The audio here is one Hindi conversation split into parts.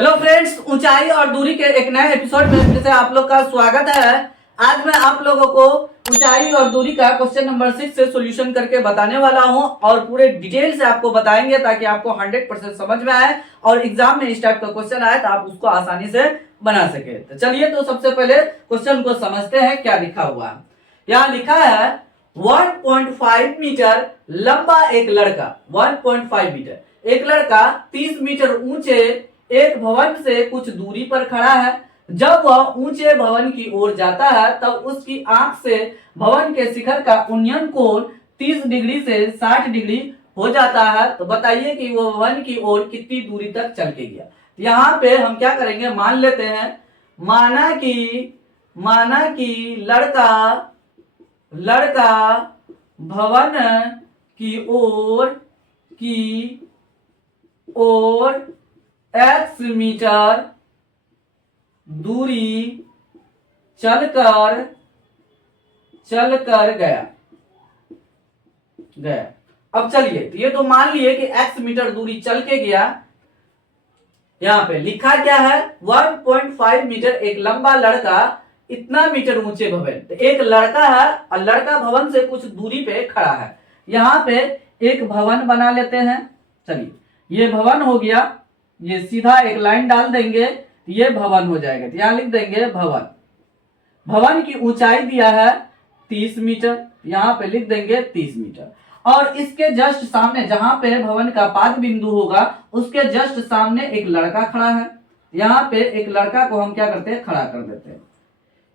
हेलो फ्रेंड्स, ऊंचाई और दूरी के एक नए एपिसोड में फिर से आप लोग का स्वागत है। आज मैं आप लोगों को ऊंचाई और दूरी का क्वेश्चन नंबर 6 से सॉल्यूशन करके बताने वाला हूं और पूरे डिटेल से आपको बताएंगे ताकि आपको 100% समझ में आए और एग्जाम में इस टाइप का क्वेश्चन आए तो आप उसको आसानी से बना सके। तो चलिए, तो सबसे पहले क्वेश्चन को समझते हैं क्या लिखा हुआ है। यहाँ लिखा है 1.5 मीटर लंबा एक लड़का, 1.5 मीटर एक लड़का 30 मीटर ऊंचे एक भवन से कुछ दूरी पर खड़ा है। जब वह ऊंचे भवन की ओर जाता है तब उसकी आंख से भवन के शिखर का उन्नयन कोण 30 डिग्री से 60 डिग्री हो जाता है। तो बताइए कि वो भवन की ओर कितनी दूरी तक चल के गया। यहाँ पे हम क्या करेंगे, मान लेते हैं, माना कि लड़का भवन की ओर x मीटर दूरी चलकर गया। अब चलिए, तो ये तो मान लिए कि x मीटर दूरी चल के गया। यहाँ पे लिखा क्या है, 1.5 मीटर एक लंबा लड़का इतना मीटर ऊंचे भवन। तो एक लड़का है और लड़का भवन से कुछ दूरी पे खड़ा है। यहाँ पे एक भवन बना लेते हैं। चलिए, ये भवन हो गया, ये सीधा एक लाइन डाल देंगे, ये भवन हो जाएगा। तो यहाँ लिख देंगे भवन की ऊंचाई दिया है 30 मीटर, यहाँ पे लिख देंगे 30 मीटर। और इसके जस्ट सामने जहां पे भवन का पाद बिंदु होगा उसके जस्ट सामने एक लड़का खड़ा है। यहाँ पे एक लड़का को हम क्या करते हैं, खड़ा कर देते हैं।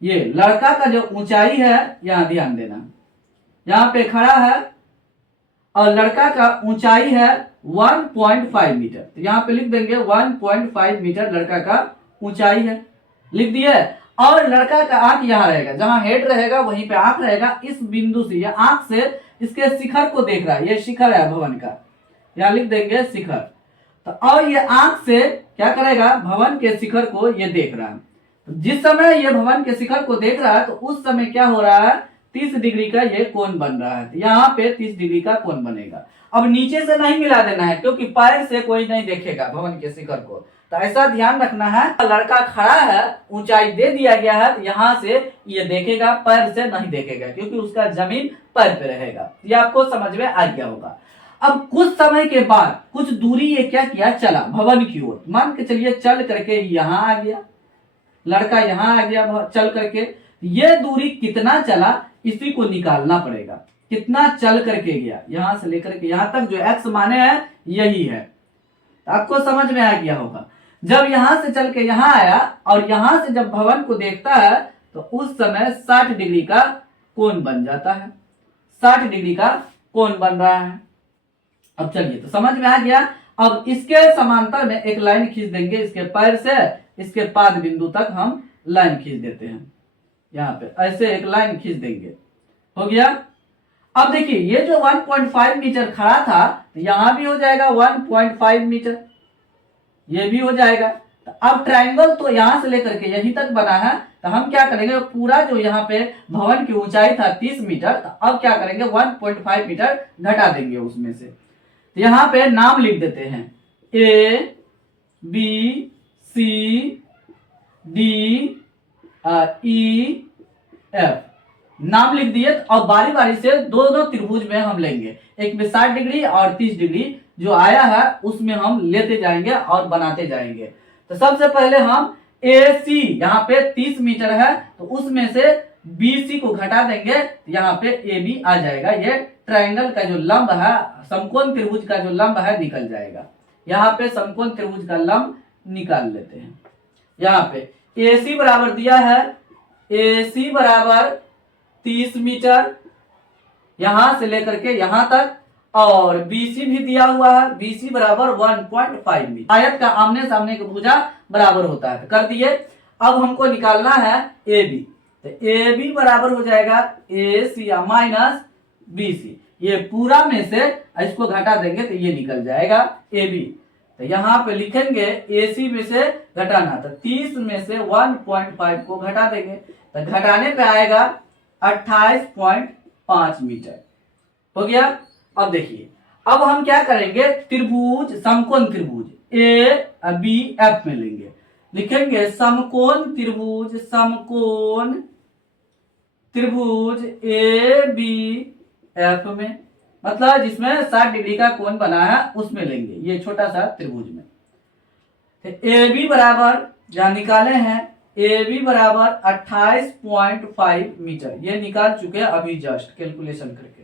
ये लड़का का जो ऊंचाई है, यहाँ ध्यान देना, यहाँ पे खड़ा है और लड़का का ऊंचाई है 1.5 मीटर। तो यहाँ पे लिख देंगे 1.5 मीटर लड़का का ऊंचाई है, लिख दिए। और लड़का का आंख यहाँ रहेगा, जहां हेड रहेगा वहीं पे आंख रहेगा। इस बिंदु से, यह आंख से इसके शिखर को देख रहा है, ये शिखर है भवन का, यहाँ लिख देंगे शिखर। तो और ये आंख से क्या करेगा, भवन के शिखर को ये देख रहा है। तो जिस समय ये भवन के शिखर को देख रहा है तो उस समय क्या हो रहा है, 30 डिग्री का ये कोण बन रहा है। यहाँ पे 30 डिग्री का कोण बनेगा। अब नीचे से नहीं मिला देना है क्योंकि पैर से कोई नहीं देखेगा भवन के शिखर को, तो ऐसा ध्यान रखना है। लड़का खड़ा है, ऊंचाई दे दिया गया है, यहाँ से ये देखेगा, पैर से नहीं देखेगा क्योंकि उसका जमीन पैर पे रहेगा। ये आपको समझ में आ गया होगा। अब कुछ समय के बाद कुछ दूरी ये क्या किया, चला भवन की ओर। मान के चलिए चल करके यहाँ आ गया, लड़का यहाँ आ गया चल करके। ये दूरी कितना चला इसी को निकालना पड़ेगा, कितना चल करके गया यहां से लेकर के यहां तक। जो x माने है यही है, तो आपको समझ में आ गया होगा। जब यहां से चल के यहां आया और यहां से जब भवन को देखता है तो उस समय 60 डिग्री का कोण बन जाता है, 60 डिग्री का कोण बन रहा है। अब चलिए, तो समझ में आ गया। अब इसके समांतर में एक लाइन खींच देंगे, इसके पैर से इसके पाद बिंदु तक हम लाइन खींच देते हैं। यहाँ पे ऐसे एक लाइन खींच देंगे, हो गया। अब देखिए, ये जो 1.5 मीटर खड़ा था तो यहां भी हो जाएगा 1.5 मीटर, ये भी हो जाएगा। तो अब ट्रायंगल तो यहां से लेकर के यहीं तक बना है, तो हम क्या करेंगे, पूरा जो यहाँ पे भवन की ऊंचाई था 30 मीटर, तो अब क्या करेंगे 1.5 मीटर घटा देंगे उसमें से। तो यहाँ पे नाम लिख देते हैं A B C D E F, नाम लिख दिए। और बारी बारी से दोनों त्रिभुज में हम लेंगे, एक में 60 डिग्री और 30 डिग्री जो आया है उसमें हम लेते जाएंगे और बनाते जाएंगे। तो सबसे पहले हम AC, यहाँ पे 30 मीटर है तो उसमें से BC को घटा देंगे, यहाँ पे AB आ जाएगा। ये ट्रायंगल का जो लंब है, समकोण त्रिभुज का जो लंब है निकल जाएगा। यहाँ पे समकोण त्रिभुज का लंब निकाल लेते हैं। यहाँ पे AC बराबर दिया है, AC बराबर 30 मीटर यहां से लेकर के यहां तक, और BC भी दिया हुआ है, BC बराबर 1.5 मीटर। आयत का आमने सामने का भुजा बराबर होता है, तो कर दिए। अब हमको निकालना है AB, तो AB बराबर हो जाएगा AC माइनस BC। ये पूरा में से इसको घटा देंगे तो ये निकल जाएगा AB। तो यहाँ पे लिखेंगे AC में से घटाना, तो 30 में से 1.5 को घटा देंगे तो घटाने पे आएगा 28.5 मीटर, हो गया। अब देखिए, अब हम क्या करेंगे, त्रिभुज समकोण त्रिभुज बी एफ में लेंगे। लिखेंगे समकोण त्रिभुज ए बी एफ में, मतलब जिसमें 60 डिग्री का कोण बना है उसमें लेंगे, ये छोटा सा त्रिभुज में। ए बी बराबर जहां निकाले हैं, ए बी बराबर 28.5 मीटर, ये निकाल चुके हैं अभी जस्ट कैलकुलेशन करके।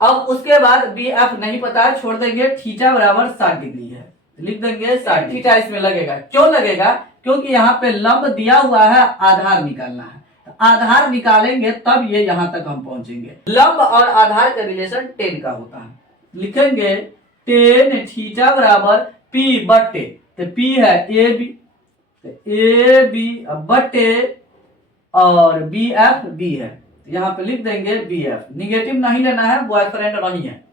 अब उसके बाद बी एफ नहीं पता छोड़ देंगे, थीटा बराबर 60 डिग्री है, लिख देंगे 60 थीटा इसमें लगेगा। क्यों लगेगा? क्योंकि यहाँ पे लंब दिया हुआ है, आधार निकालना है, तो आधार निकालेंगे तब ये यहां तक हम पहुंचेंगे। लंब और आधार का रिलेशन 10 का होता है। लिखेंगे 10 थीटा बराबर पी बटे, तो पी है ए बी, ए बी बटे और बी एफ बी है, यहाँ पे लिख देंगे बी एफ। निगेटिव नहीं लेना है, बॉयफ्रेंड नहीं है।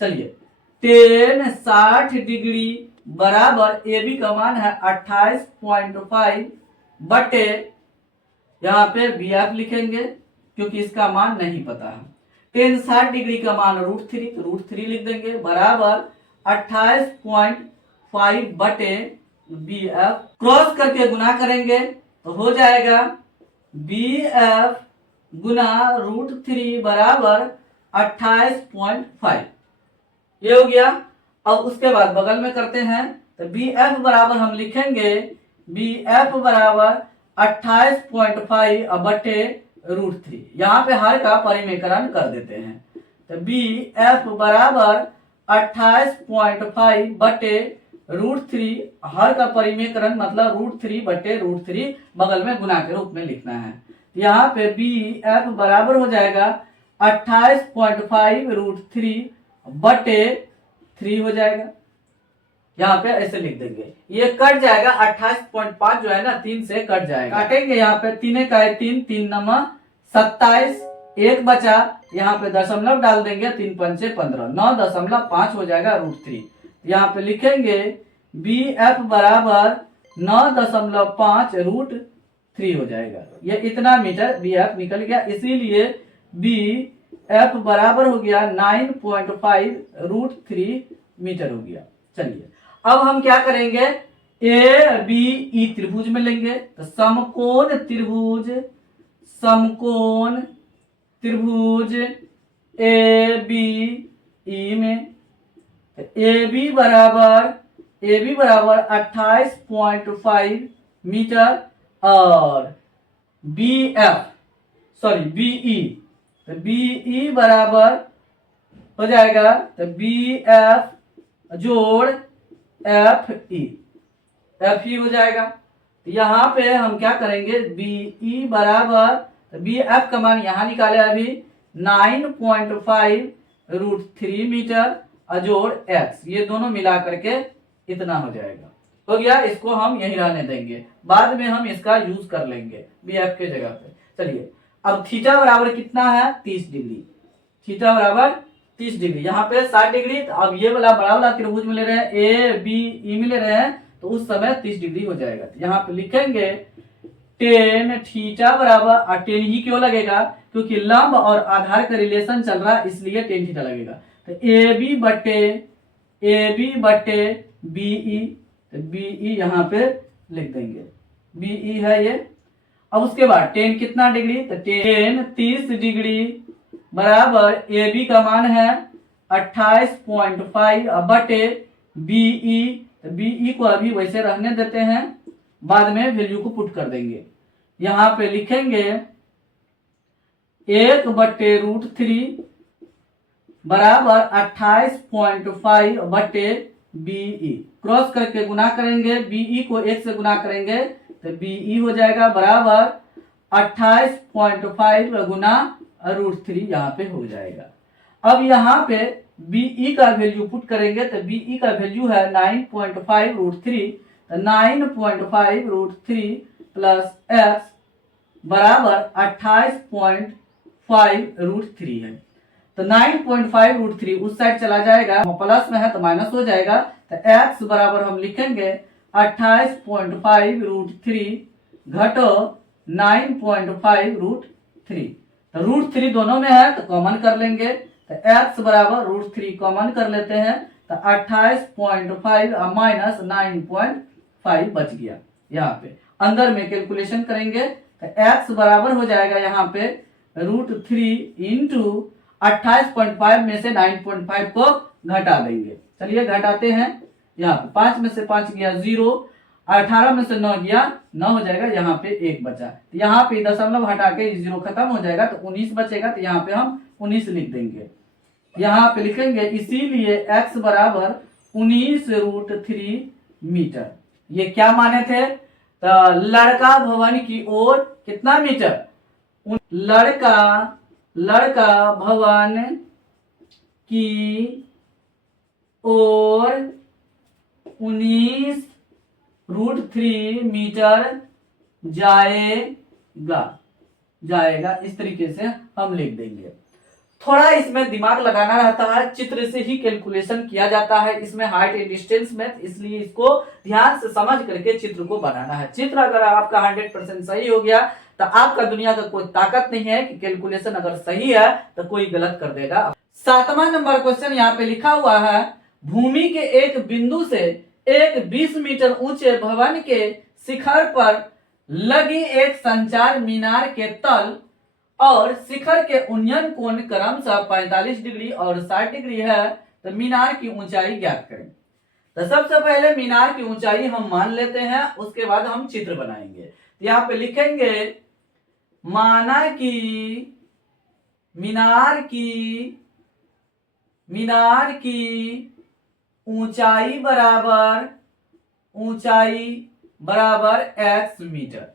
चलिए 10 60 डिग्री बराबर ए बी का मान है 28.5 बटे, यहाँ पे बी एफ लिखेंगे क्योंकि इसका मान नहीं पता है। 10 60 डिग्री का मान √3, तो √3 लिख देंगे बराबर 28.5 बटे बी एफ। क्रॉस करके गुना करेंगे तो हो जाएगा बी एफ गुना √3 बराबर 28.5, ये हो गया। अब उसके बाद बगल में करते हैं, तो बी एफ बराबर हम लिखेंगे बी एफ बराबर 28.5 बटे √3, यहाँ पे हर का परिमेकरण कर देते हैं, तो बी एफ बराबर 28.5 बटे √3, हर का परिमेकरण मतलब √3 बटे √3 बगल में गुना के रूप में लिखना है। यहाँ पे बी एफ बराबर हो जाएगा 28.5 √3 बटे 3 हो जाएगा, यहाँ पे ऐसे लिख देंगे। ये कट जाएगा 28.5 जो है ना 3 से कट जाएगा, काटेंगे यहाँ पे 3 का 3, 3 नवा 27, 1 बचा, यहाँ पे दशमलव डाल देंगे, 3 पंचे 15, 9.5 हो जाएगा √3। यहाँ पे लिखेंगे बी एफ बराबर 9.5 √3 हो जाएगा, ये इतना मीटर बी एफ निकल गया, इसीलिए बी एफ बराबर हो गया 9.5 √3 मीटर हो गया। चलिए अब हम क्या करेंगे, ए बी ई त्रिभुज में लेंगे, तो समकोण त्रिभुज ए बी ई में, ए बी बराबर 28.5 मीटर और बी ई, तो बी ई बराबर हो जाएगा, तो बी एफ जोड़ एफ ई हो जाएगा। तो यहाँ पे हम क्या करेंगे, बी ई बराबर, तो बी एफ का मान यहाँ निकाले अभी 9.5 √3 मीटर अजोड़ एक्स, ये दोनों मिला करके इतना हो जाएगा। हो गया, इसको हम यहीं रहने देंगे, बाद में हम इसका यूज कर लेंगे बी एफ के जगह पे। चलिए अब थीटा बराबर कितना है, 30 डिग्री, थीटा बराबर 30 डिग्री, यहाँ पे 60 डिग्री, तो अब ये वाला बड़ा वाला त्रिभुज में ले रहे हैं, ए बी ई में ले रहे हैं, तो उस समय 30 डिग्री हो जाएगा। तो यहाँ पे लिखेंगे 10 थीटा बराबर, 10 ही क्यों लगेगा, क्योंकि लंब और आधार का रिलेशन चल रहा है, इसलिए 10 थीटा लगेगा। तो ए बी बटे बी ई, तो बी ई यहाँ पे लिख देंगे, बी ई है ये। अब उसके बाद 10 कितना डिग्री, तो 10 30 डिग्री बराबर ए बी का मान है 28.5 बटे बी ई, तो बी ई को अभी वैसे रहने देते हैं, बाद में वैल्यू को पुट कर देंगे। यहाँ पे लिखेंगे 1 बटे √3 बराबर 28.5 बटे बी ई, क्रॉस करके गुना करेंगे, बी ई को 1 से गुना करेंगे तो बी ई हो जाएगा बराबर 28.5 गुना √3, यहाँ पे हो जाएगा। अब यहाँ पे बी ई का वैल्यू पुट करेंगे, तो बी ई का वैल्यू है 9.5 √3, तो 9.5 √3 प्लस एक्स बराबर 28.5 √3 है। तो 9.5 √3 उस साइड चला जाएगा, प्लस में है तो माइनस हो जाएगा, तो x बराबर हम लिखेंगे 28.5 √3 घटो 9.5 √3, तो √3 दोनों में है तो कॉमन कर लेंगे, तो x बराबर √3 कॉमन कर लेते हैं, तो 28.5 माइनस 9.5 बच गया। यहाँ पे अंदर में कैलकुलेशन करेंगे तो x बराबर हो जाएगा यहाँ पे √3 इंटू 28.5 में से 9.5 को घटा देंगे। चलिए घटाते हैं। यहाँ पे 5 में से 5 गया 0, 18 में से 9 गया 9 हो जाएगा, यहाँ पे 1 बचा। तो यहाँ पे दशमलव हटा के 0 खत्म हो जाएगा तो 19 बचेगा। तो यहाँ पे हम 19 लिख देंगे। यहाँ पे लिखेंगे इसीलिए x बराबर 19√3 मीटर। ये क्या माने थे? तो लड़का भवन की ओर कितना मीटर? लड़का भवन की ओर 19√3 मीटर जाएगा। इस तरीके से हम लिख देंगे। थोड़ा इसमें दिमाग लगाना रहता है, चित्र से ही कैलकुलेशन किया जाता है इसमें हाइट एंड डिस्टेंस में, इसलिए इसको ध्यान से समझ करके चित्र को बनाना है। चित्र अगर आपका 100% सही हो गया तो आपका दुनिया का कोई ताकत नहीं है कि कैलकुलेशन अगर सही है तो कोई गलत कर देगा। 7वां नंबर क्वेश्चन यहाँ पे लिखा हुआ है, भूमि के एक बिंदु से एक 20 मीटर ऊंचे भवन के शिखर पर लगी एक संचार मीनार के तल और शिखर के उन्नयन कोण क्रमशः 45 डिग्री और 60 डिग्री है, तो मीनार की ऊंचाई ज्ञात करें। तो सबसे पहले मीनार की ऊंचाई हम मान लेते हैं, उसके बाद हम चित्र बनाएंगे। तो यहाँ पे लिखेंगे माना कि मीनार की ऊंचाई बराबर x मीटर।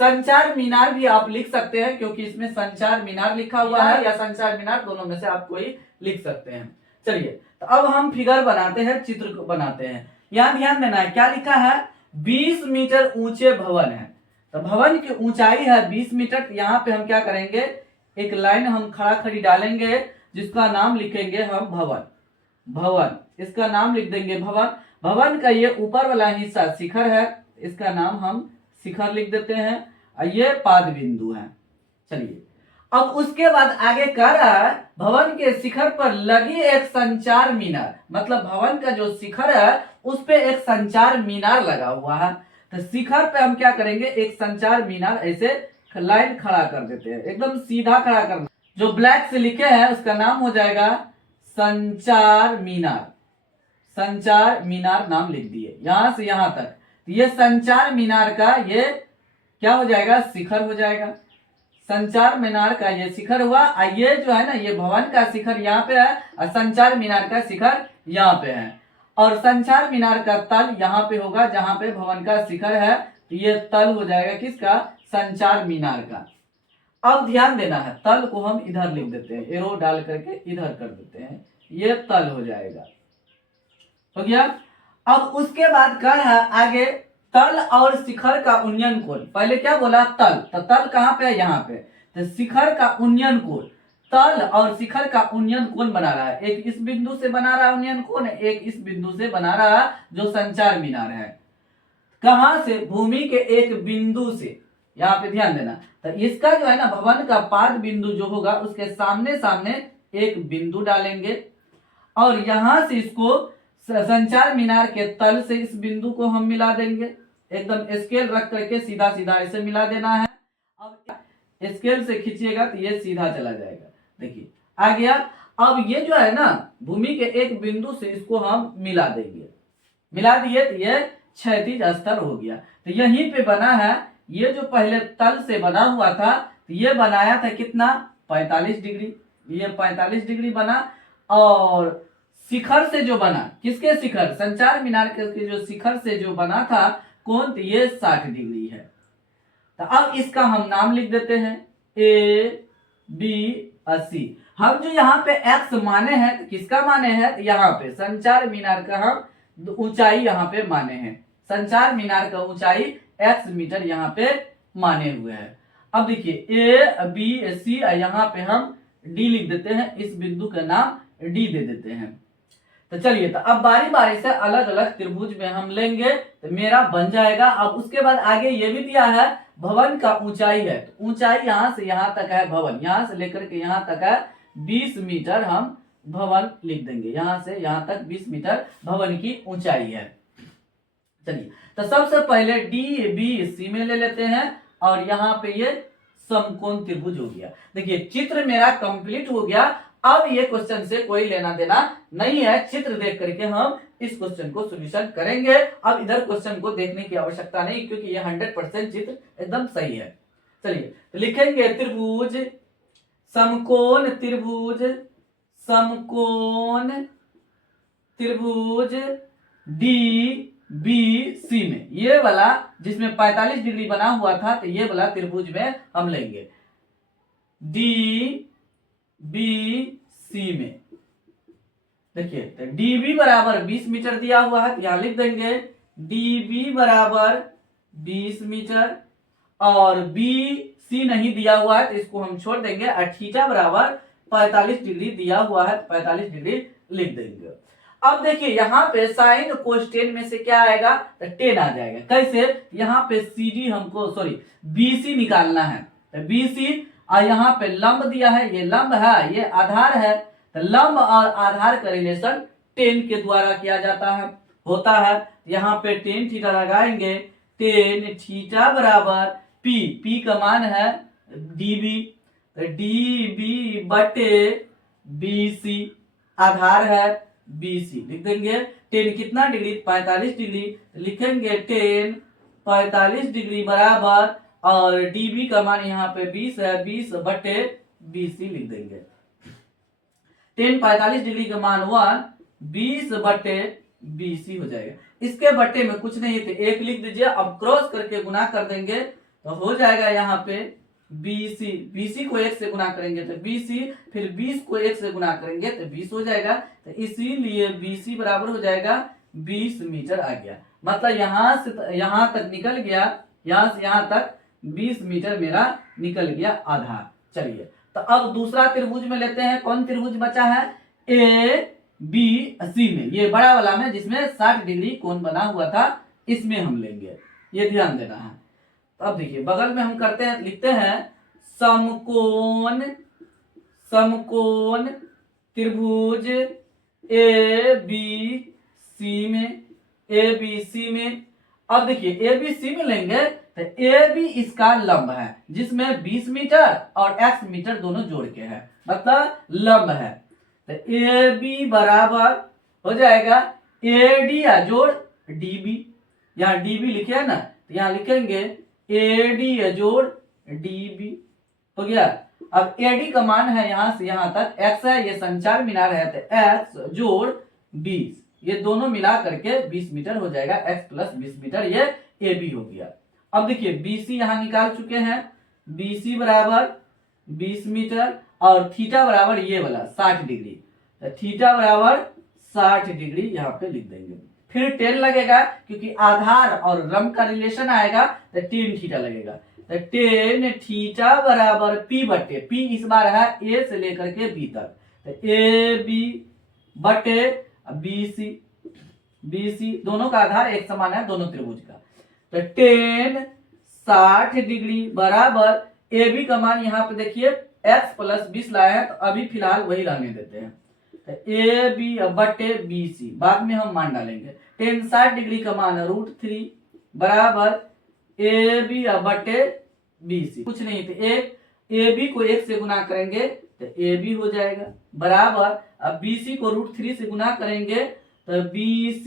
संचार मीनार भी आप लिख सकते हैं क्योंकि इसमें संचार मीनार लिखा हुआ है, या संचार मीनार, दोनों में से आप कोई लिख सकते हैं। चलिए तो अब हम फिगर बनाते हैं, चित्र को बनाते हैं। यहाँ ध्यान देना है क्या लिखा है, 20 मीटर ऊंचे भवन है। तो भवन की ऊंचाई है 20 मीटर। यहाँ पे हम क्या करेंगे, एक लाइन हम खड़ी डालेंगे जिसका नाम लिखेंगे हम भवन। इसका नाम लिख देंगे भवन। भवन का ये ऊपर वाला हिस्सा शिखर है, इसका नाम हम शिखर लिख देते हैं, और ये पाद बिंदु है। चलिए अब उसके बाद आगे कह रहा है भवन के शिखर पर लगी एक संचार मीनार, मतलब भवन का जो शिखर है उस पे एक संचार मीनार लगा हुआ है। तो शिखर पे हम क्या करेंगे, एक संचार मीनार ऐसे लाइन खड़ा कर देते हैं, एकदम सीधा खड़ा करना। जो ब्लैक से लिखे हैं उसका नाम हो जाएगा संचार मीनार नाम लिख दिए यहां से यहां तक। ये संचार मीनार का ये क्या हो जाएगा, शिखर हो जाएगा। संचार मीनार का ये शिखर हुआ, और ये जो है ना, ये भवन का शिखर यहाँ पे है और संचार मीनार का शिखर यहाँ पे है। और संचार मीनार का तल यहाँ पे होगा जहां पे भवन का शिखर है। तो ये तल हो जाएगा किसका, संचार मीनार का। अब ध्यान देना है, तल को हम इधर लिख देते हैं, एरो डाल करके इधर कर देते हैं, ये तल हो जाएगा। हो गया। अब उसके बाद क्या है आगे, तल और शिखर का उन्नयन कोण। पहले क्या बोला, तल, तो तल कहाँ पे है, यहाँ पे। तो शिखर का उन्नयन कोण, तल और शिखर का उन्नयन कोण बना रहा है। एक इस बिंदु से बना रहा है उन्नयन कोण, एक इस बिंदु से बना रहा है जो संचार मीनार है। कहां से, भूमि के एक बिंदु से। यहाँ पे ध्यान देना, तो इसका जो है ना भवन का पाद बिंदु जो होगा उसके सामने सामने एक बिंदु डालेंगे, और यहां से इसको संचार मीनार के तल से इस बिंदु को हम मिला देंगे। एकदम स्केल रख करके सीधा सीधा ऐसे मिला देना है। अब स्केल से खींचिएगा तो ये सीधा चला जाएगा, देखिए आ गया। अब ये जो है ना भूमि के एक बिंदु से इसको हम मिला देंगे, मिला दिए तो ये क्षैतिज स्तर हो गया। तो यहीं पे बना है, ये जो पहले तल से बना हुआ था तो ये बनाया था कितना, 45 डिग्री। ये 45 डिग्री बना, और शिखर से जो बना, किसके शिखर, संचार मीनार के जो शिखर से जो बना था कोण, तो ये 60 डिग्री है। तो अब इसका हम नाम लिख देते हैं ए बी और सी। हम जो यहाँ पे एक्स माने हैं तो किसका माने हैं, तो यहाँ पे संचार मीनार का हम ऊंचाई यहाँ पे माने हैं। संचार मीनार का ऊंचाई x मीटर यहाँ पे माने हुए हैं। अब देखिए ए बी सी, यहाँ पे हम डी लिख देते हैं, इस बिंदु का नाम डी दे देते हैं। तो चलिए, तो अब बारी बारी से अलग अलग त्रिभुज में हम लेंगे तो मेरा बन जाएगा। अब उसके बाद आगे ये भी दिया है भवन का ऊंचाई है, तो ऊंचाई यहाँ से यहाँ तक है, भवन यहाँ से लेकर के यहाँ तक है 20 मीटर हम भवन लिख देंगे। यहां से यहां तक 20 मीटर भवन की ऊंचाई है। चलिए, तो सबसे पहले डी बी सी में ले लेते हैं और यहाँ पे ये समकोण त्रिभुज हो गया। देखिए चित्र मेरा कंप्लीट हो गया। अब ये क्वेश्चन से कोई लेना देना नहीं है, चित्र देख करके हम इस क्वेश्चन को सॉल्यूशन करेंगे। अब इधर क्वेश्चन को देखने की आवश्यकता नहीं, क्योंकि ये 100% चित्र एकदम सही है। चलिए, तो लिखेंगे त्रिभुज, समकोण त्रिभुज, समकोण त्रिभुज डी बी सी में, ये वाला जिसमें 45 डिग्री बना हुआ था, तो ये वाला त्रिभुज में हम लेंगे डी बी सी में। देखिए, तो डी बी बराबर 20 मीटर दिया हुआ है, यहां लिख देंगे डी बी बराबर 20 मीटर, और बी सी नहीं दिया हुआ है तो इसको हम छोड़ देंगे, और थीटा बराबर 45 डिग्री दिया हुआ है, 45 डिग्री लिख देंगे। अब देखिए यहाँ पे साइन कोसेक में से क्या आएगा, तो 10 आ जाएगा। कैसे, यहाँ पे CD हमको BC निकालना है, तो BC और यहाँ पे लंब दिया है, ये लंब है, ये आधार है, तो लंब और आधार का रिलेशन 10 के द्वारा किया जाता है, होता है। यहाँ पे 10 थीटा लगाएंगे, 10 थीटा बराबर P का मान है DB, तो DB बटे BC, आधार है BC, लिख देंगे 10 कितना डिग्री, 45 डिग्री, लिखेंगे 10 45 डिग्री बराबर, और DB का मान यहाँ पे 20 है, 20 बटे BC लिख देंगे। 10 45 डिग्री का मान 1, 20 बटे BC हो जाएगा। इसके बटे में कुछ नहीं थे, 1 लिख दीजिए। अब क्रॉस करके गुना कर देंगे तो हो जाएगा यहाँ पे BC को 1 से गुना करेंगे तो BC, फिर 20 को 1 से गुना करेंगे तो 20 हो जाएगा, तो इसीलिए BC बराबर हो जाएगा 20 मीटर आ गया। मतलब यहाँ से यहाँ तक निकल गया, यहाँ से यहाँ तक 20 मीटर मेरा निकल गया आधार। चलिए, तो अब दूसरा त्रिभुज में लेते हैं। कौन त्रिभुज बचा है, ABC में, ये बड़ा वाला में जिसमें 60 डिग्री कोण बना हुआ था, इसमें हम लेंगे, ये ध्यान देना है। अब देखिए बगल में हम करते हैं, लिखते हैं समकोण, समकोण त्रिभुज ABC में, ABC में। अब देखिए ABC में लेंगे तो AB इसका लंब है, जिसमें 20 मीटर और x मीटर दोनों जोड़ के है, मतलब लंब है। तो AB बराबर हो जाएगा AD या जोड़ DB, यहाँ DB लिखे है ना, तो यहाँ लिखेंगे AD जोड़ DB हो गया। अब AD का मान है यहाँ से यहाँ तक x है, ये संचार मीनार है, तो x जोड़ 20, ये दोनों मिला करके 20 मीटर हो जाएगा, x प्लस 20 मीटर, ये AB हो गया। अब देखिए BC यहाँ निकाल चुके हैं, BC बराबर 20 मीटर, और थीटा बराबर ये वाला 60 डिग्री, तो थीटा बराबर 60 डिग्री यहाँ पे लिख देंगे। फिर 10 लगेगा, क्योंकि आधार और लंब का रिलेशन आएगा, तो 10 थीटा लगेगा, तो 10 थीटा बराबर P बटे, P इस बार है A से लेकर के B तक, तो AB बटे BC दोनों का आधार एक समान है दोनों त्रिभुज का, तो 10 60 डिग्री बराबर AB का मान यहाँ पे देखिए x प्लस 20 लाए हैं, तो अभी फिलहाल वही रहने देते हैं, तो AB बटे BC, बाद में हम मान डालेंगे। 10 60 डिग्री का मान √3 बराबर AB बटे BC, कुछ नहीं थे, एक AB को 1 से गुना करेंगे तो AB हो जाएगा, बराबर अब BC को √3 से गुना करेंगे तो BC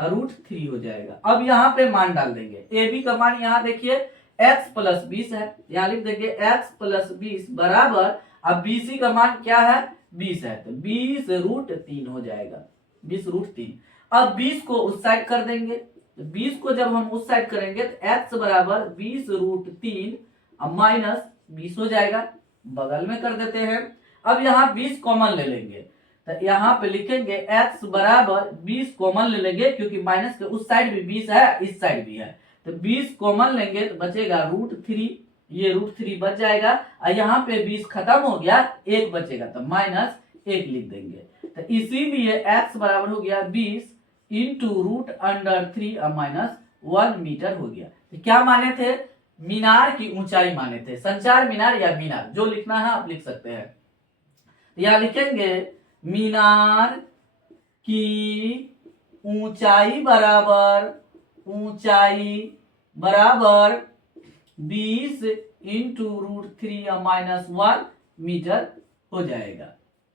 √3 हो जाएगा। अब यहाँ पे मान डाल देंगे, AB का मान यहाँ देखिए x प्लस 20 है, यहाँ लिख देंगे x प्लस 20 बराबर, अब BC का मान क्या है 20 है, तो 20 √3 हो जाएगा, 20 √3। अब 20 को उस साइड कर देंगे, तो 20 को जब हम उस साइड करेंगे तो x बराबर 20 √3 अब माइनस 20 हो जाएगा, बगल में कर देते हैं। अब यहाँ 20 कॉमन ले लेंगे, तो यहाँ पे लिखेंगे x बराबर 20 कॉमन ले लेंगे, क्योंकि माइनस के उस साइड भी 20 है, इस साइड भी है, तो 20 कॉमन लेंगे तो बचेगा √3, ये √3 बच जाएगा, और यहाँ पे 20 खत्म हो गया, 1 बचेगा, तो -1 लिख देंगे। तो इसीलिए x बराबर हो गया 20 इंटू √3 -1 मीटर हो गया। तो क्या माने थे, मीनार की ऊंचाई माने थे, संचार मीनार या मीनार, जो लिखना है आप लिख सकते हैं। यहाँ लिखेंगे मीनार की ऊंचाई बराबर 20 इंटू √3 - 1 मीटर हो जाएगा।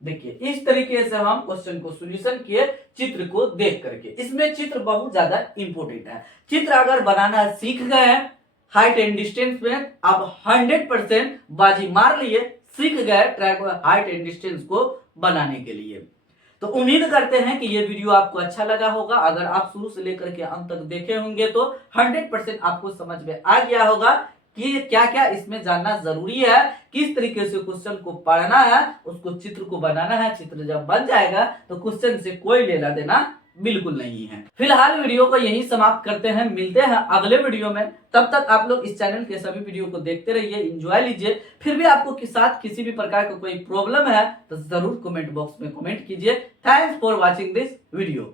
देखिए इस तरीके से हम क्वेश्चन को सॉल्यूशन किए चित्र को देख करके। इसमें चित्र बहुत ज्यादा इंपॉर्टेंट है। चित्र अगर बनाना सीख गए हाइट एंड डिस्टेंस में, आप 100% बाजी मार लिए, सीख गए ट्रैक हाइट एंड डिस्टेंस को बनाने के लिए। तो उम्मीद करते हैं कि ये वीडियो आपको अच्छा लगा होगा। अगर आप शुरू से लेकर के अंत तक देखे होंगे तो 100% आपको समझ में आ गया होगा कि क्या क्या इसमें जानना जरूरी है, किस तरीके से क्वेश्चन को पढ़ना है, उसको चित्र को बनाना है। चित्र जब बन जाएगा तो क्वेश्चन से कोई लेना देना बिल्कुल नहीं है। फिलहाल वीडियो को यही समाप्त करते हैं, मिलते हैं अगले वीडियो में। तब तक आप लोग इस चैनल के सभी वीडियो को देखते रहिए, एंजॉय लीजिए। फिर भी आपको के साथ किसी भी प्रकार का कोई प्रॉब्लम है तो जरूर कमेंट बॉक्स में कमेंट कीजिए। Thanks for watching this video.